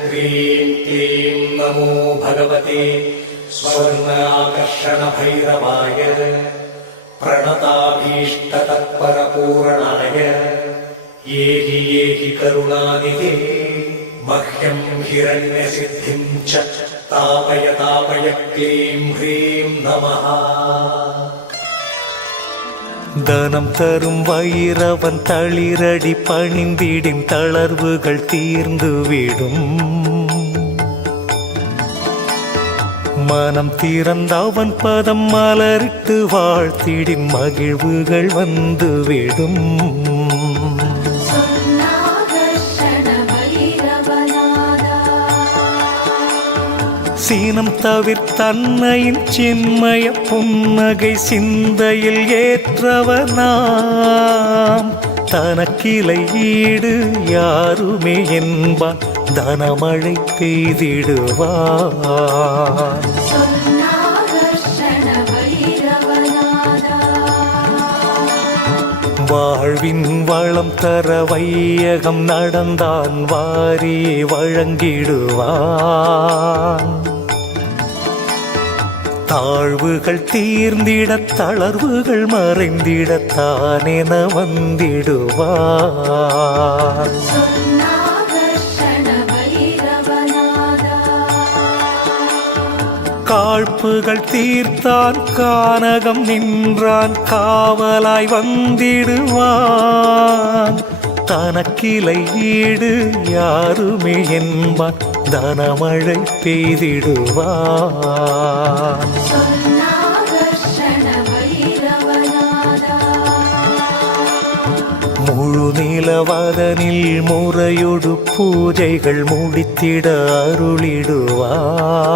क्लीं नमो भगवते स्वर्णाकर्षणभैरवाय प्रणताभीष्टतत्परपूरणाय येहि येहि करुणानिधे मह्यं हिरण्यसिद्धिं च तापय तापय क्लीं ह्रीं नमः தனம் தரும் வயிறவன் தளிரடி பணிந்திடும் தளர்வுகள் தீர்ந்துவிடும் மனம் திறந்தவன் பதம் மலரிட்டு வாழ்த்திடும் மகிழ்வுகள் வந்துவிடும் சீனம் தவிர்த்தன்னையின் சின்மய புன்னகை சிந்தையில் ஏற்றவனாம். தனக்கிளை ஈடு யாருமே என்பான். தனமழை பெய்திடுவான். வாழ்வின் வளம் தர வையகம் நடந்தான். வாரியை வழங்கிடுவான். தாழ்வுகள் தீர்ந்திட தளர்வுகள் மறைந்திட தானென வந்திடுவான் சொன்னாகர்ஷண காழ்ப்புகள் தீர்த்தான் கானகம் நின்றான் காவலாய் வந்திடுவான். தனக்கிளை ஈடு யாருமே என்பான் தனமழை பெய்திடுவான். முழு நிலவதனில் முறையொடு பூஜைகள் முடித்திட அருளிடுவான்